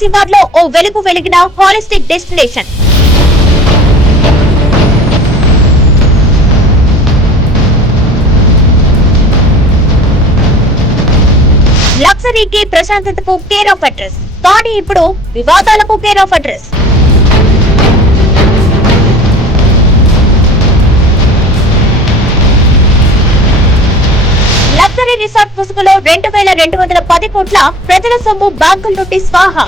శివార్ లో ఓ వెలుగు వెలిగిన హాలిస్టిక్ డెస్టినేషన్. లగ్జరీకి ప్రశాంతతకు కేర్ ఆఫ్ అడ్రస్, కానీ ఇప్పుడు వివాదాలకు care of address. Luxury resort ముసుగులో 2210 కోట్ల ప్రజల సొమ్ము బ్యాంకుల నుండి స్వాహా.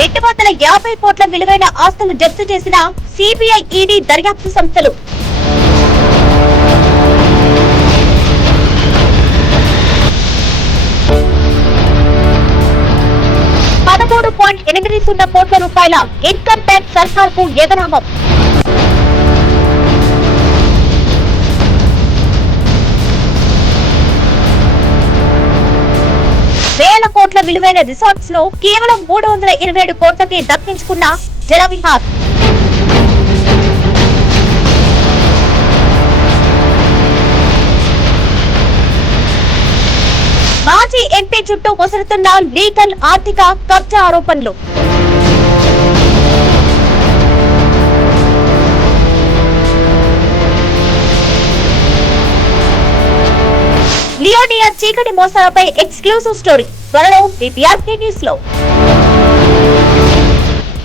$250 కోట్ల విలువైన ఆస్తులు జప్తు చేసిన సిబిఐ, ఈడీ దర్యాప్తు సంస్థలు. $13.80 కోట్ల రూపాయల ఇన్కమ్ ట్యాక్స్ సర్కార్కు ఎగనామం. వేల కోట్ల విలువైన రిసార్ట్స్ లో కేవలం 327 కోట్లకే దక్కించుకున్న జలవిహార్. మాజీ ఎంపీ చుట్టూ కొసరుతున్న లీగల్ ఆర్థిక కబ్జా ఆరోపణలు. లియోనియా చీకటి మోసాలపై ఎక్స్క్లూజివ్ స్టోరీ త్వరలో PPRK న్యూస్ లో.